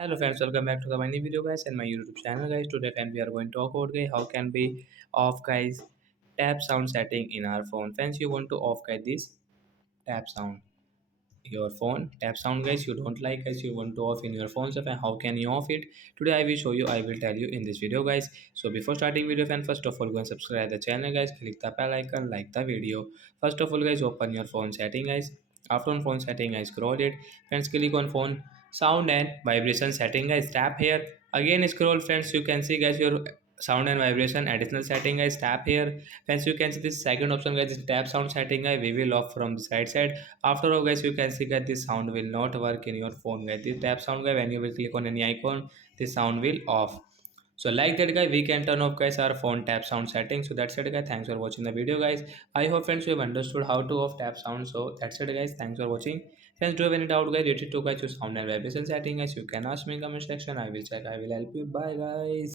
Hello friends, welcome back to my new video guys and my YouTube channel guys. Today friends we are going to talk about guys how can we off guys tap sound setting in our phone. Friends, you want to off guys this tap sound your phone tap sound guys you don't like guys you want to off in your phone so how can you off it today I will show you. I will tell you in this video guys. So before starting video fan, first of all go and subscribe the channel guys, click the bell icon, like the video. First of all guys, open your phone setting guys. After on phone setting guys, scroll it. Friends, click on phone sound and vibration setting guys, tap here. Again scroll friends, you can see guys your sound and vibration additional setting guys, tap here. Friends, you can see this second option guys is tap sound setting guys, we will off from the right side. After all guys, you can see that this sound will not work in your phone guys. This tap sound guy, when you will click on any icon, this sound will off. So like that guy, we can turn off guys our phone tap sound setting. So that's it guys, thanks for watching the video guys. I hope friends you have understood how to off tap sound. So that's it guys, thanks for watching. Friends, do you have any doubt guys related to guys to sound and vibration setting guys, you can ask me in comment section. I will check, I will help you. Bye guys.